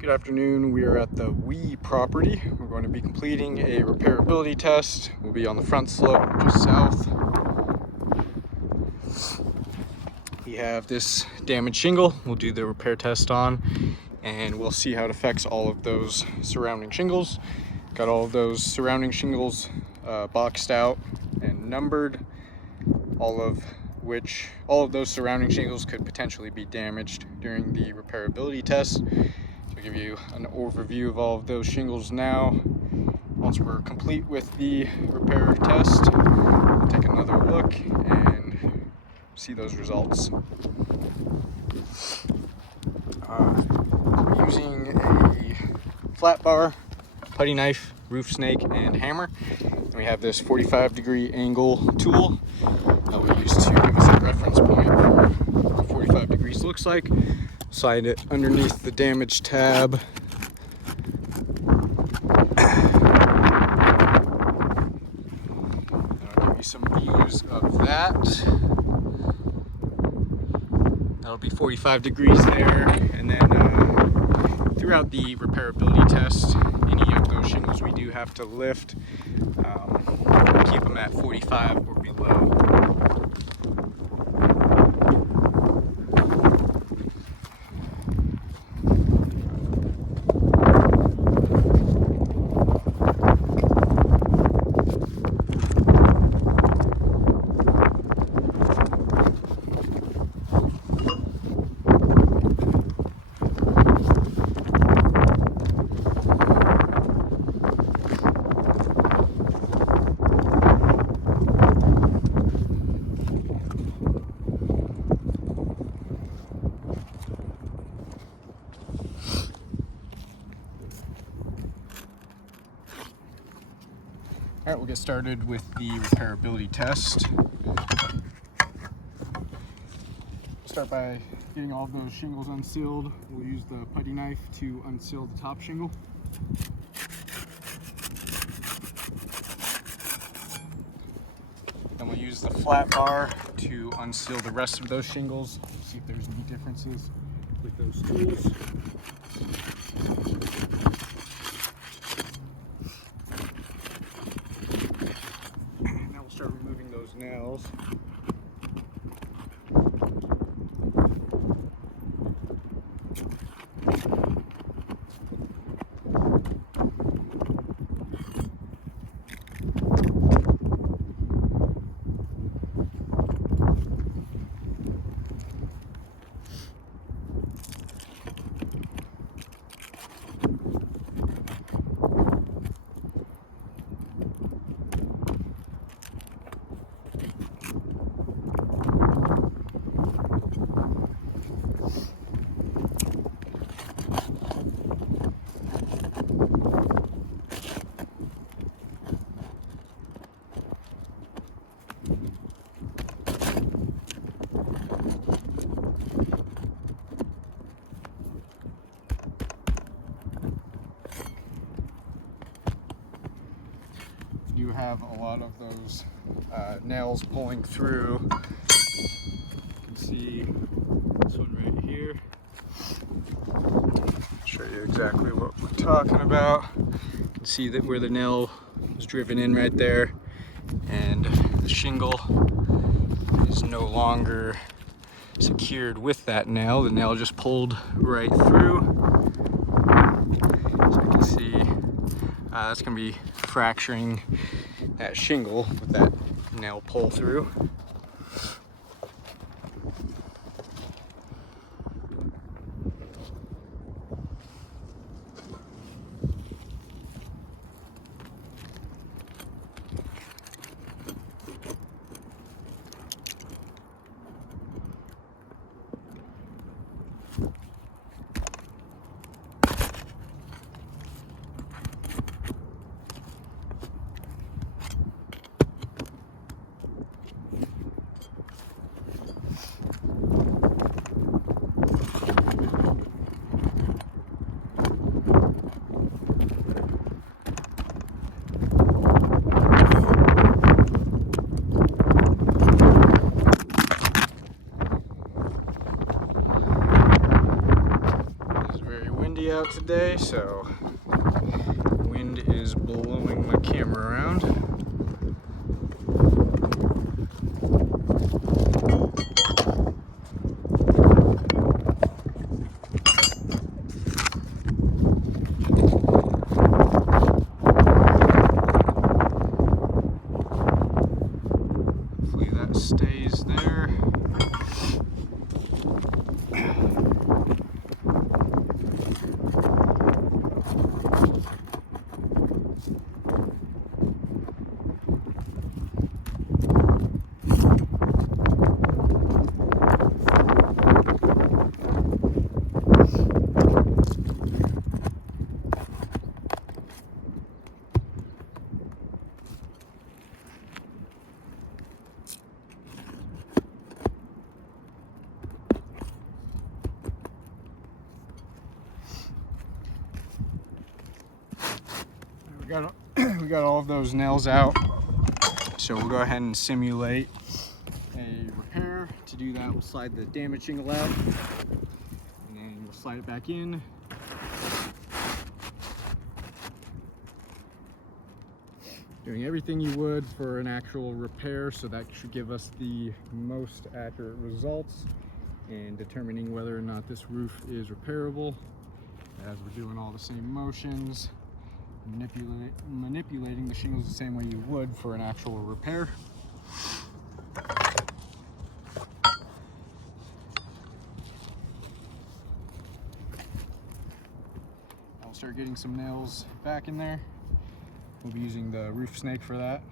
Good afternoon. We are at the Wee property. We're going to be completing a repairability test. We'll be on the front slope just south. We have this damaged shingle we'll do the repair test on, and we'll see how it affects all of those surrounding shingles. Got all of those surrounding shingles boxed out and numbered, all of those surrounding shingles could potentially be damaged during the repairability test. I'll give you an overview of all of those shingles now. Once we're complete with the repair test, we'll take another look and see those results. We're using a flat bar, putty knife, roof snake, and hammer. And we have this 45-degree angle tool that we use to give us a reference point for what 45 degrees looks like. Slide it underneath the damaged tab. I'll give you some views of that. That'll be 45 degrees there. And then throughout the repairability test, any of those shingles we do have to lift, keep them at 45 or below. All right, we'll get started with the repairability test. Start by getting all of those shingles unsealed. We'll use the putty knife to unseal the top shingle. Then we'll use the flat bar to unseal the rest of those shingles. See if there's any differences with those tools. Now we'll start removing those nails. You have a lot of those nails pulling through. You can see this one right here. I'll show you exactly what we're talking about. You can see that where the nail was driven in right there, and the shingle is no longer secured with that nail. The nail just pulled right through. So you can see that's going to be fracturing that shingle with that nail pull through. windy out today, so wind is blowing my camera around. Hopefully that stays there. We got all of those nails out, so we'll go ahead and simulate a repair. To do that, we'll slide the damaged shingle out, and then we'll slide it back in. Doing everything you would for an actual repair, so that should give us the most accurate results in determining whether or not this roof is repairable, as we're doing all the same motions. Manipulating the shingles the same way you would for an actual repair. I'll start getting some nails back in there. We'll be using the roof snake for that.